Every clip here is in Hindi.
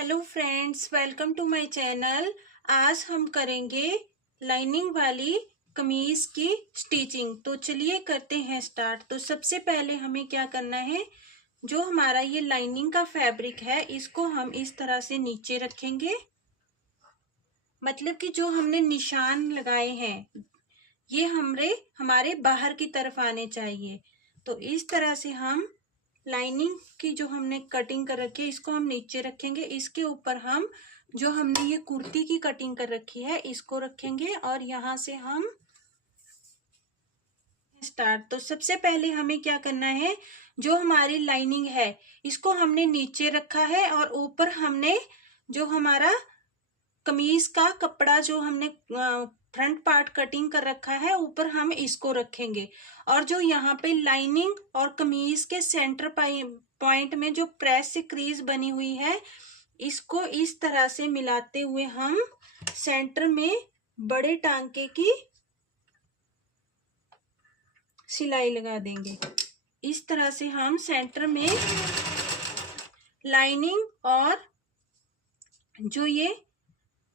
Hello friends, welcome to my channel. आज हम करेंगे लाइनिंग वाली कमीज की स्टिचिंग। तो चलिए करते हैं स्टार्ट। तो सबसे पहले हमें क्या करना है, जो हमारा ये लाइनिंग का फैब्रिक है इसको हम इस तरह से नीचे रखेंगे। मतलब कि जो हमने निशान लगाए हैं ये हमारे बाहर की तरफ आने चाहिए। तो इस तरह से हम लाइनिंग की जो हमने कटिंग कर रखी है इसको हम नीचे रखेंगे। इसके ऊपर हम जो हमने ये कुर्ती की कटिंग कर रखी है इसको रखेंगे और यहाँ से हम स्टार्ट। तो सबसे पहले हमें क्या करना है, जो हमारी लाइनिंग है इसको हमने नीचे रखा है और ऊपर हमने जो हमारा कमीज का कपड़ा जो हमने फ्रंट पार्ट कटिंग कर रखा है ऊपर हम इसको रखेंगे। और जो यहाँ पे लाइनिंग और कमीज के सेंटर पॉइंट में जो प्रेस से क्रीज बनी हुई है इसको इस तरह से मिलाते हुए हम सेंटर में बड़े टांके की सिलाई लगा देंगे। इस तरह से हम सेंटर में लाइनिंग और जो ये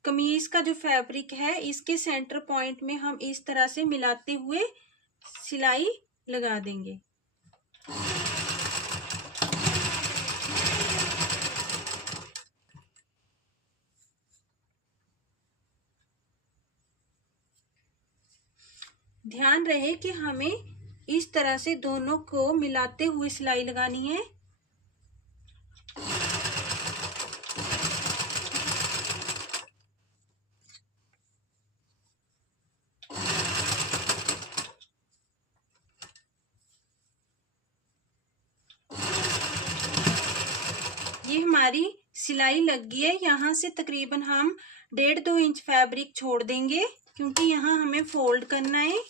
कमीज का जो फैब्रिक है इसके सेंटर पॉइंट में हम इस तरह से मिलाते हुए सिलाई लगा देंगे। ध्यान रहे कि हमें इस तरह से दोनों को मिलाते हुए सिलाई लगानी है। ये हमारी सिलाई लग गई है। यहाँ से तकरीबन हम 1.5-2 इंच फैब्रिक छोड़ देंगे क्योंकि यहाँ हमें फोल्ड करना है।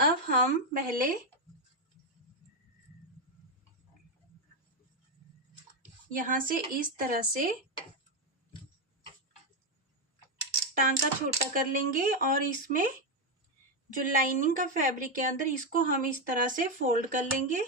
अब हम पहले यहाँ से इस तरह से टांका छोटा कर लेंगे और इसमें जो लाइनिंग का फैब्रिक है अंदर इसको हम इस तरह से फोल्ड कर लेंगे।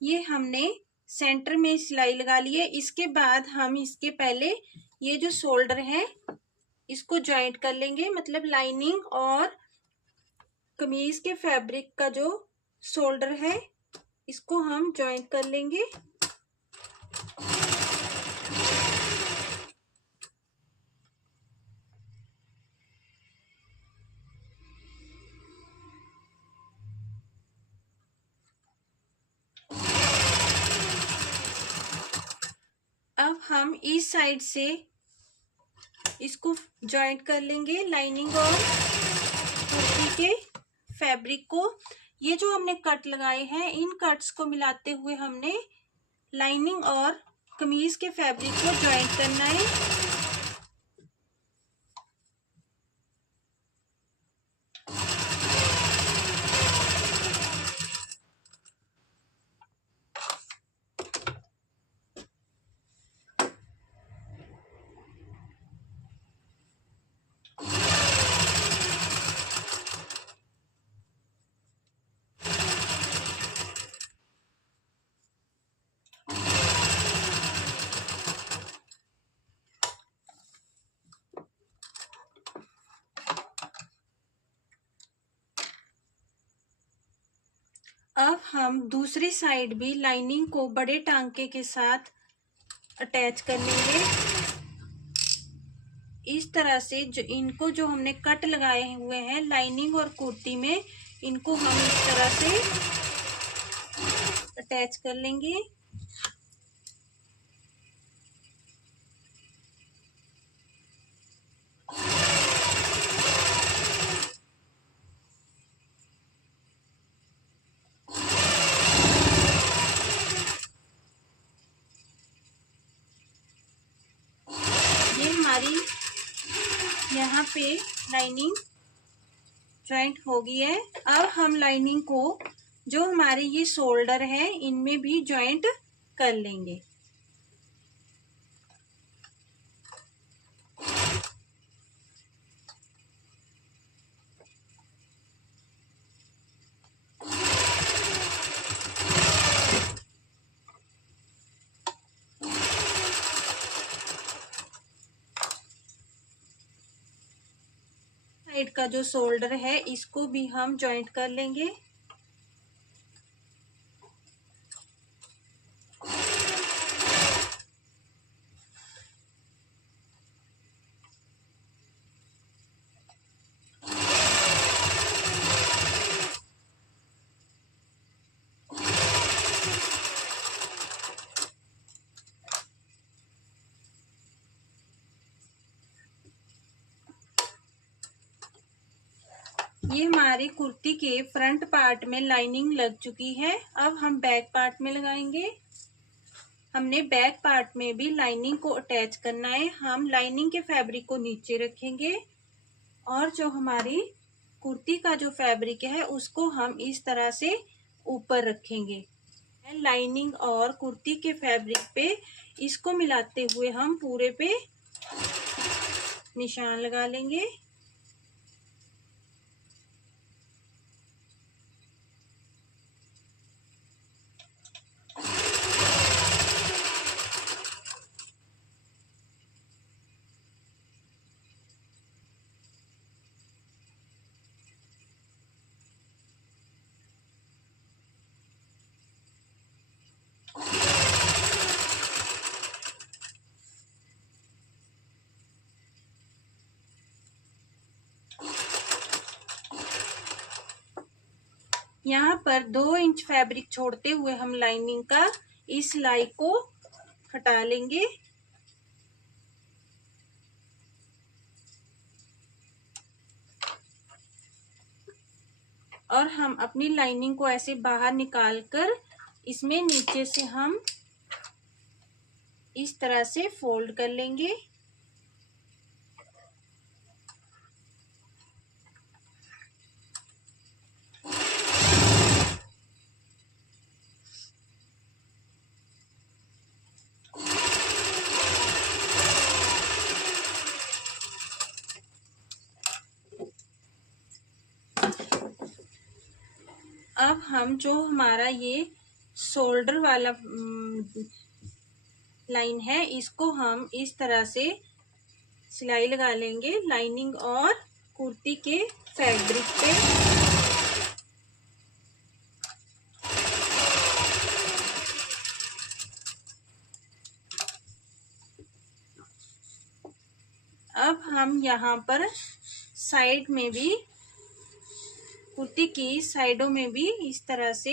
ये हमने सेंटर में सिलाई लगा ली है। इसके बाद हम इसके पहले ये जो शोल्डर है इसको जॉइंट कर लेंगे। मतलब लाइनिंग और कमीज के फैब्रिक का जो शोल्डर है इसको हम जॉइंट कर लेंगे। अब हम इस साइड से इसको जॉइंट कर लेंगे लाइनिंग और कुर्ती के फैब्रिक को। ये जो हमने कट लगाए हैं इन कट्स को मिलाते हुए हमने लाइनिंग और कमीज के फैब्रिक को जॉइंट करना है। अब हम दूसरी साइड भी लाइनिंग को बड़े टांके के साथ अटैच कर लेंगे। इस तरह से जो हमने कट लगाए हुए हैं लाइनिंग और कुर्ती में इनको हम इस तरह से अटैच कर लेंगे। यहाँ पे लाइनिंग जॉइंट हो गई है। अब हम लाइनिंग को जो हमारे ये शोल्डर है इनमें भी जॉइंट कर लेंगे। साइड का जो शोल्डर है इसको भी हम जॉइंट कर लेंगे। ये हमारी कुर्ती के फ्रंट पार्ट में लाइनिंग लग चुकी है। अब हम बैक पार्ट में लगाएंगे। हमने बैक पार्ट में भी लाइनिंग को अटैच करना है। हम लाइनिंग के फैब्रिक को नीचे रखेंगे और जो हमारी कुर्ती का जो फैब्रिक है उसको हम इस तरह से ऊपर रखेंगे। लाइनिंग और कुर्ती के फैब्रिक पे इसको मिलाते हुए हम पूरे पे निशान लगा लेंगे। यहाँ पर 2 इंच फैब्रिक छोड़ते हुए हम लाइनिंग का इस सिलाई को हटा लेंगे। और हम अपनी लाइनिंग को ऐसे बाहर निकालकर इसमें नीचे से हम इस तरह से फोल्ड कर लेंगे। अब हम जो हमारा ये शोल्डर वाला लाइन है इसको हम इस तरह से सिलाई लगा लेंगे लाइनिंग और कुर्ती के फैब्रिक पे। अब हम यहाँ पर साइड में भी कुर्ती की साइडों में भी इस तरह से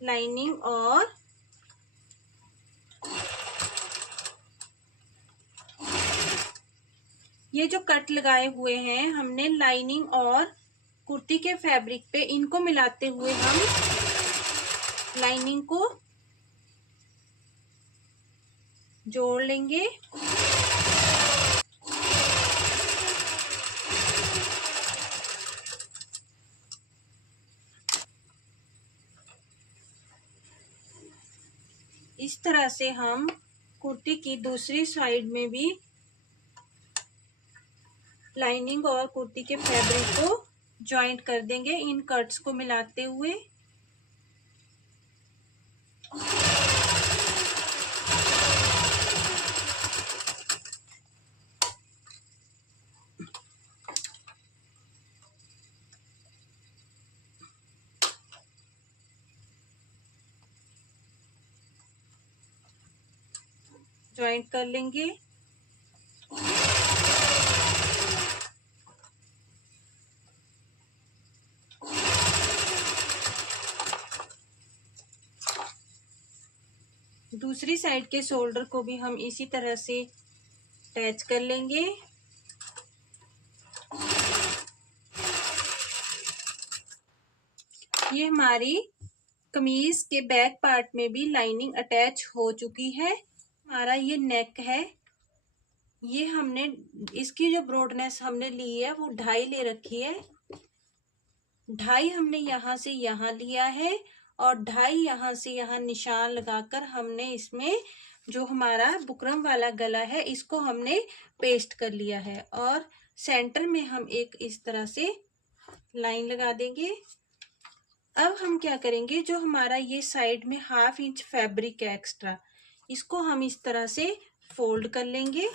लाइनिंग और ये जो कट लगाए हुए हैं हमने लाइनिंग और कुर्ती के फैब्रिक पे इनको मिलाते हुए हम लाइनिंग को जोड़ लेंगे। इस तरह से हम कुर्ती की दूसरी साइड में भी लाइनिंग और कुर्ती के फैब्रिक को जॉइंट कर देंगे इन कट्स को मिलाते हुए। जॉइंट कर लेंगे। दूसरी साइड के शोल्डर को भी हम इसी तरह से अटैच कर लेंगे। ये हमारी कमीज के बैक पार्ट में भी लाइनिंग अटैच हो चुकी है। हमारा ये नेक है। ये हमने इसकी जो ब्रॉडनेस हमने ली है वो 2.5 ले रखी है। 2.5 हमने यहाँ से यहाँ लिया है और 2.5 यहाँ से यहाँ निशान लगाकर हमने इसमें जो हमारा बुकरम वाला गला है इसको हमने पेस्ट कर लिया है। और सेंटर में हम एक इस तरह से लाइन लगा देंगे। अब हम क्या करेंगे, जो हमारा ये साइड में 1/2 इंच फैब्रिक है एक्स्ट्रा, इसको हम इस तरह से फोल्ड कर लेंगे।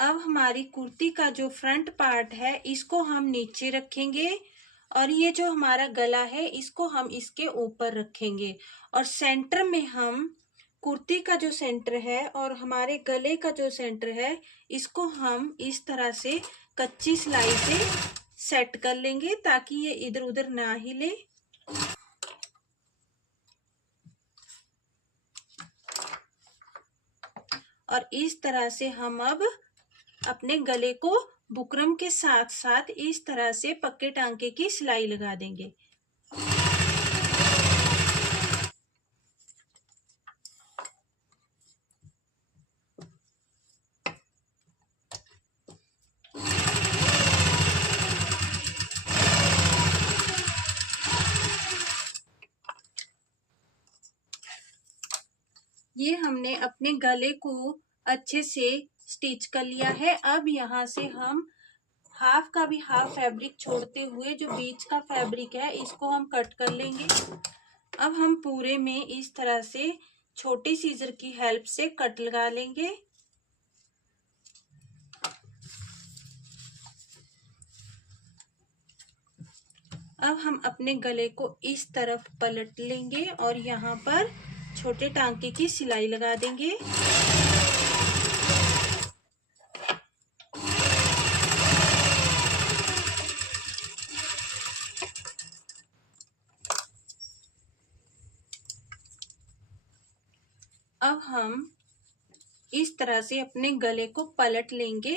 अब हमारी कुर्ती का जो फ्रंट पार्ट है इसको हम नीचे रखेंगे और ये जो हमारा गला है इसको हम इसके ऊपर रखेंगे। और सेंटर में हम कुर्ती का जो सेंटर है और हमारे गले का जो सेंटर है इसको हम इस तरह से कच्ची सिलाई से सेट कर लेंगे ताकि ये इधर उधर ना हिले। और इस तरह से हम अब अपने गले को बुकरम के साथ साथ इस तरह से पक्के टांके की सिलाई लगा देंगे। ये हमने अपने गले को अच्छे से स्टिच कर लिया है। अब यहाँ से हम हाफ का भी हाफ फैब्रिक छोड़ते हुए जो बीच का फैब्रिक है इसको हम कट कर लेंगे। अब हम पूरे में इस तरह से छोटी सीजर की हेल्प से कट लगा लेंगे। अब हम अपने गले को इस तरफ पलट लेंगे और यहाँ पर छोटे टांके की सिलाई लगा देंगे। अब हम इस तरह से अपने गले को पलट लेंगे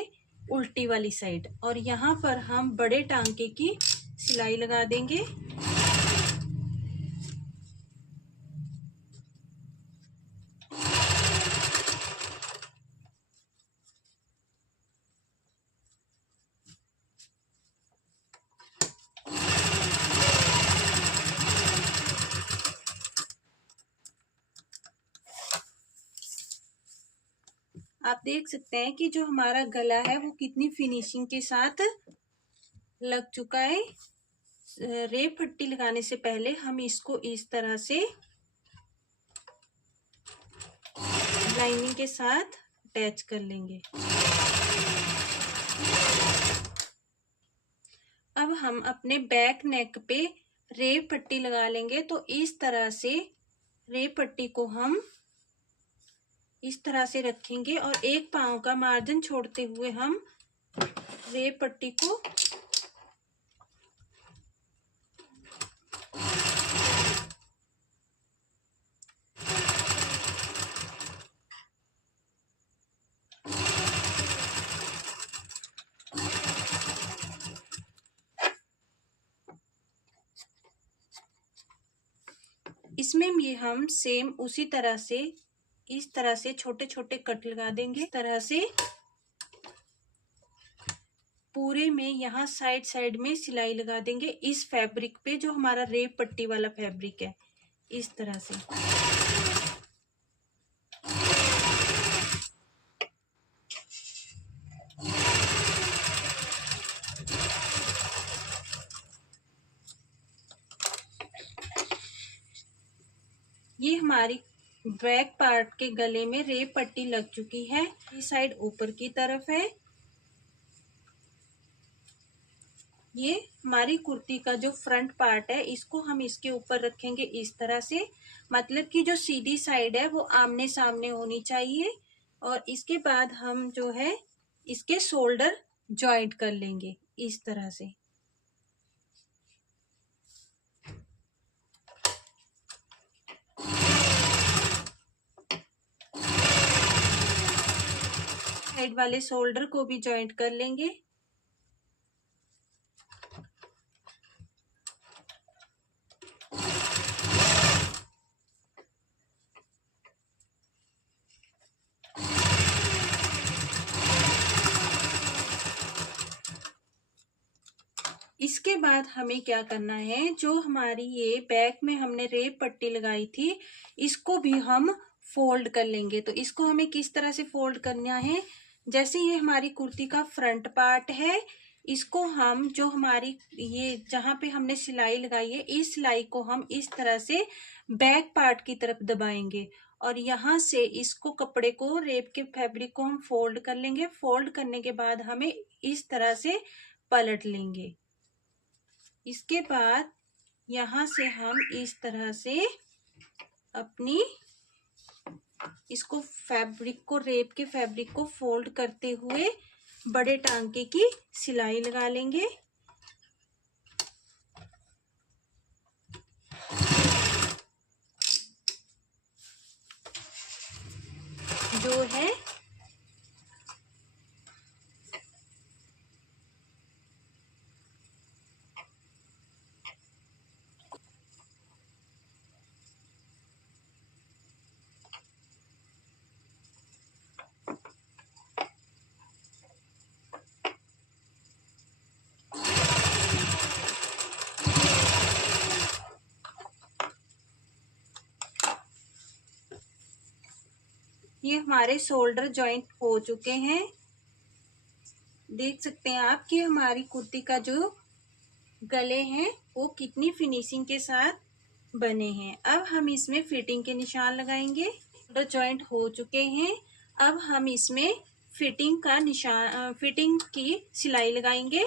उल्टी वाली साइड और यहाँ पर हम बड़े टांके की सिलाई लगा देंगे। आप देख सकते हैं कि जो हमारा गला है वो कितनी फिनिशिंग के साथ लग चुका है। रेप पट्टी लगाने से पहले हम इसको इस तरह से लाइनिंग के साथ अटैच कर लेंगे। अब हम अपने बैक नेक पे रेप पट्टी लगा लेंगे। तो इस तरह से रेप पट्टी को हम इस तरह से रखेंगे और एक पाँव का मार्जिन छोड़ते हुए हम रेप पट्टी को इसमें भी हम सेम उसी तरह से इस तरह से छोटे छोटे कट लगा देंगे। इस तरह से पूरे में यहाँ साइड साइड में सिलाई लगा देंगे इस फैब्रिक पे जो हमारा रेप पट्टी वाला फैब्रिक है। इस तरह से ये हमारी बैक पार्ट के गले में रेप पट्टी लग चुकी है। ये साइड ऊपर की तरफ है। ये हमारी कुर्ती का जो फ्रंट पार्ट है इसको हम इसके ऊपर रखेंगे इस तरह से, मतलब कि जो सीधी साइड है वो आमने सामने होनी चाहिए। और इसके बाद हम जो है इसके शोल्डर जॉइंट कर लेंगे इस तरह से। साइड वाले शोल्डर को भी जॉइंट कर लेंगे। इसके बाद हमें क्या करना है, जो हमारी ये बैक में हमने रेप पट्टी लगाई थी इसको भी हम फोल्ड कर लेंगे। तो इसको हमें किस तरह से फोल्ड करना है, जैसे ये हमारी कुर्ती का फ्रंट पार्ट है, इसको हम जो हमारी ये जहां पे हमने सिलाई लगाई है इस सिलाई को हम इस तरह से बैक पार्ट की तरफ दबाएंगे और यहाँ से इसको कपड़े को रेप के फैब्रिक को हम फोल्ड कर लेंगे। फोल्ड करने के बाद हमें इस तरह से पलट लेंगे। इसके बाद यहाँ से हम इस तरह से अपनी इसको फैब्रिक को रेप के फैब्रिक को फोल्ड करते हुए बड़े टांके की सिलाई लगा लेंगे। जो है ये हमारे शोल्डर जॉइंट हो चुके हैं। देख सकते हैं आप कि हमारी कुर्ती का जो गले हैं वो कितनी फिनिशिंग के साथ बने हैं। अब हम इसमें फिटिंग के निशान लगाएंगे। शोल्डर जॉइंट हो चुके हैं। अब हम इसमें फिटिंग का निशान फिटिंग की सिलाई लगाएंगे।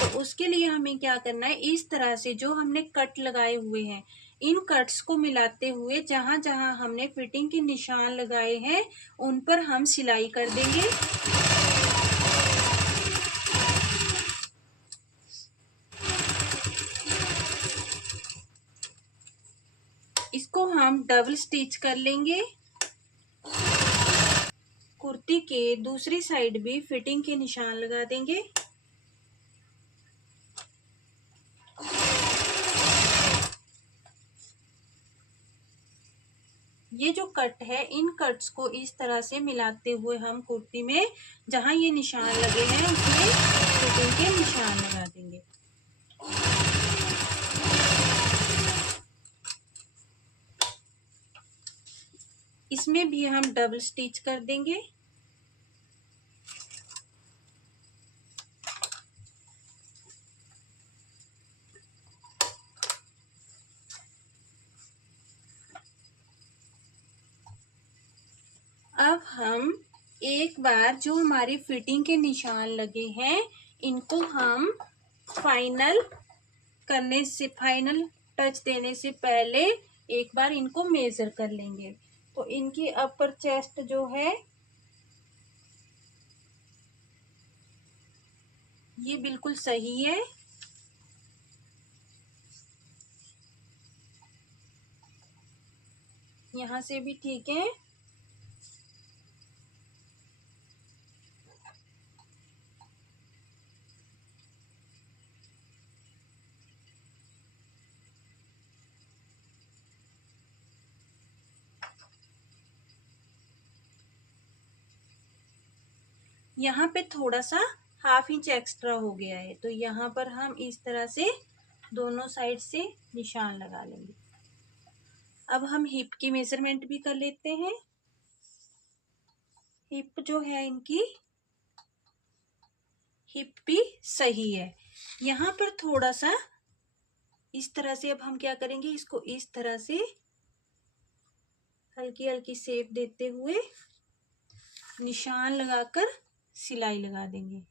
तो उसके लिए हमें क्या करना है, इस तरह से जो हमने कट लगाए हुए हैं इन कट्स को मिलाते हुए जहां जहां हमने फिटिंग के निशान लगाए हैं उन पर हम सिलाई कर देंगे। इसको हम डबल स्टिच कर लेंगे। कुर्ती के दूसरी साइड भी फिटिंग के निशान लगा देंगे। ये जो कट है इन कट्स को इस तरह से मिलाते हुए हम कुर्ती में जहां ये निशान लगे हैं उसमें फिटिंग के निशान लगा देंगे। इसमें भी हम डबल स्टिच कर देंगे। अब हम एक बार जो हमारी फिटिंग के निशान लगे हैं इनको हम फाइनल टच देने से पहले एक बार इनको मेजर कर लेंगे। तो इनकी अपर चेस्ट जो है ये बिल्कुल सही है। यहाँ से भी ठीक है। यहाँ पे थोड़ा सा ½ इंच एक्स्ट्रा हो गया है तो यहाँ पर हम इस तरह से दोनों साइड से निशान लगा लेंगे। अब हम हिप की मेजरमेंट भी कर लेते हैं। हिप जो है इनकी हिप भी सही है। यहाँ पर थोड़ा सा इस तरह से अब हम क्या करेंगे, इसको इस तरह से हल्की हल्की शेप देते हुए निशान लगाकर सिलाई लगा देंगे।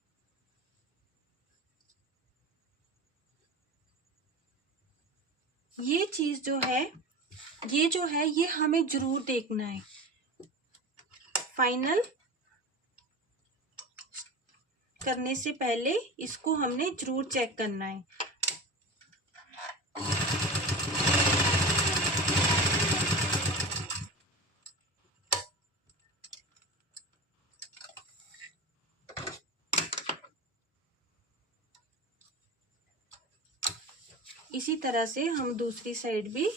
ये चीज जो है ये हमें जरूर देखना है। फाइनल करने से पहले इसको हमने जरूर चेक करना है। इसी तरह से हम दूसरी साइड भी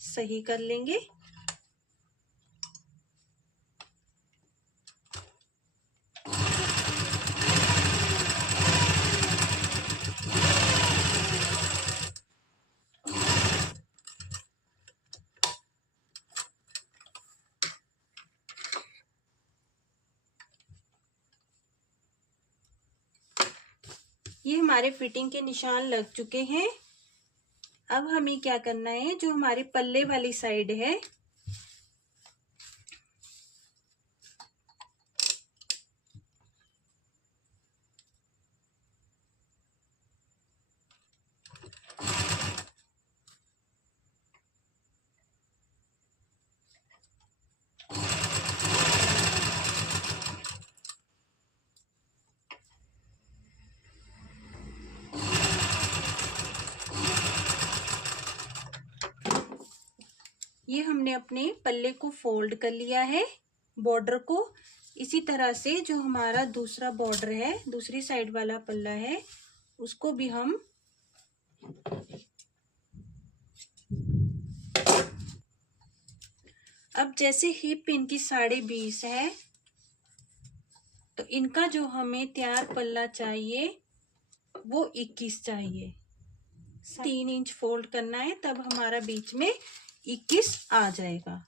सही कर लेंगे। ये हमारे फिटिंग के निशान लग चुके हैं। अब हमें क्या करना है, जो हमारे पल्ले वाली साइड है ये हमने अपने पल्ले को फोल्ड कर लिया है, बॉर्डर को। इसी तरह से जो हमारा दूसरा बॉर्डर है, दूसरी साइड वाला पल्ला है, उसको भी हम अब जैसे हिप इनकी 20.5 है, तो इनका जो हमें तैयार पल्ला चाहिए वो 21 चाहिए। 3 इंच फोल्ड करना है, तब हमारा बीच में 21 आ जाएगा।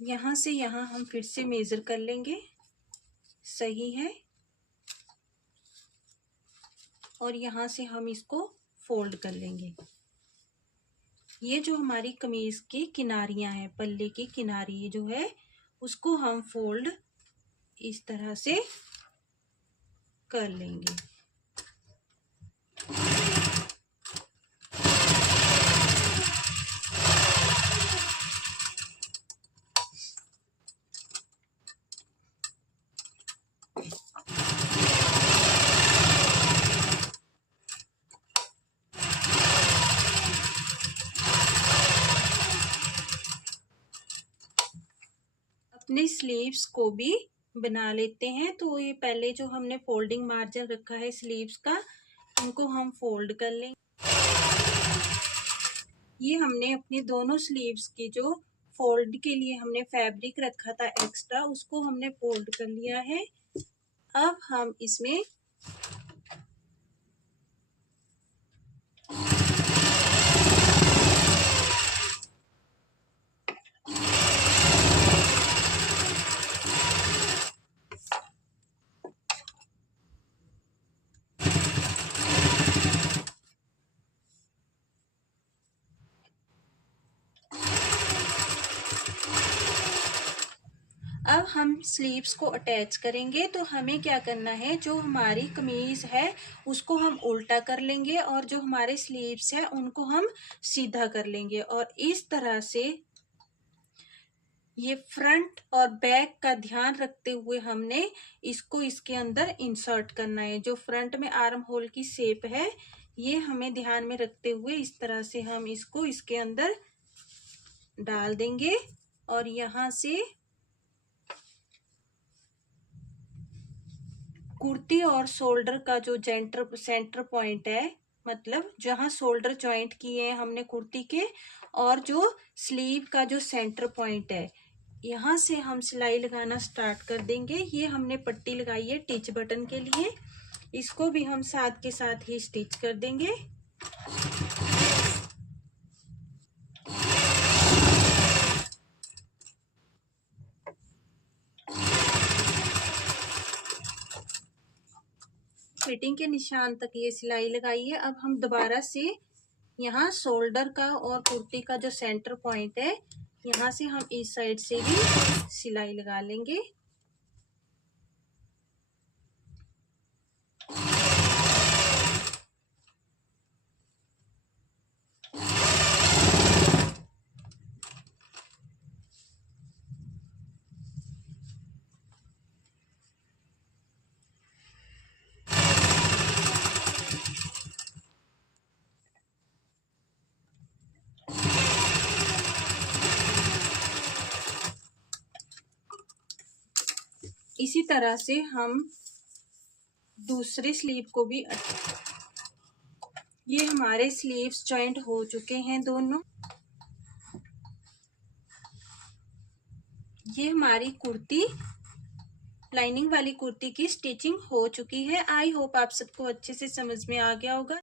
यहाँ से यहाँ हम फिर से मेजर कर लेंगे, सही है। और यहाँ से हम इसको फोल्ड कर लेंगे। ये जो हमारी कमीज की किनारियां हैं, पल्ले की किनारी जो है, उसको हम फोल्ड इस तरह से कर लेंगे। अपने स्लीव्स को भी बना लेते हैं। तो ये पहले जो हमने फोल्डिंग मार्जिन रखा है स्लीव्स का, इनको हम फोल्ड कर लेंगे। ये हमने अपनी दोनों स्लीव्स की जो फोल्ड के लिए हमने फैब्रिक रखा था एक्स्ट्रा, उसको हमने फोल्ड कर लिया है। अब हम इसमें अब हम स्लीव्स को अटैच करेंगे। तो हमें क्या करना है, जो हमारी कमीज है उसको हम उल्टा कर लेंगे और जो हमारे स्लीव्स है उनको हम सीधा कर लेंगे। और इस तरह से ये फ्रंट और बैक का ध्यान रखते हुए हमने इसको इसके अंदर इंसर्ट करना है। जो फ्रंट में आर्म होल की शेप है, ये हमें ध्यान में रखते हुए इस तरह से हम इसको इसके अंदर डाल देंगे। और यहाँ से कुर्ती और शोल्डर का जो सेंटर पॉइंट है, मतलब जहां शोल्डर जॉइंट किए हैं हमने कुर्ती के, और जो स्लीव का जो सेंटर पॉइंट है, यहाँ से हम सिलाई लगाना स्टार्ट कर देंगे। ये हमने पट्टी लगाई है टिच बटन के लिए, इसको भी हम साथ के साथ ही स्टिच कर देंगे। फिटिंग के निशान तक ये सिलाई लगाई है। अब हम दोबारा से यहाँ शोल्डर का और कुर्ती का जो सेंटर पॉइंट है, यहाँ से हम इस साइड से भी सिलाई लगा लेंगे। इसी तरह से हम दूसरे स्लीव को भी ये हमारे स्लीव्स जॉइंट हो चुके हैं दोनों। ये हमारी कुर्ती, लाइनिंग वाली कुर्ती की स्टिचिंग हो चुकी है। आई होप आप सबको अच्छे से समझ में आ गया होगा।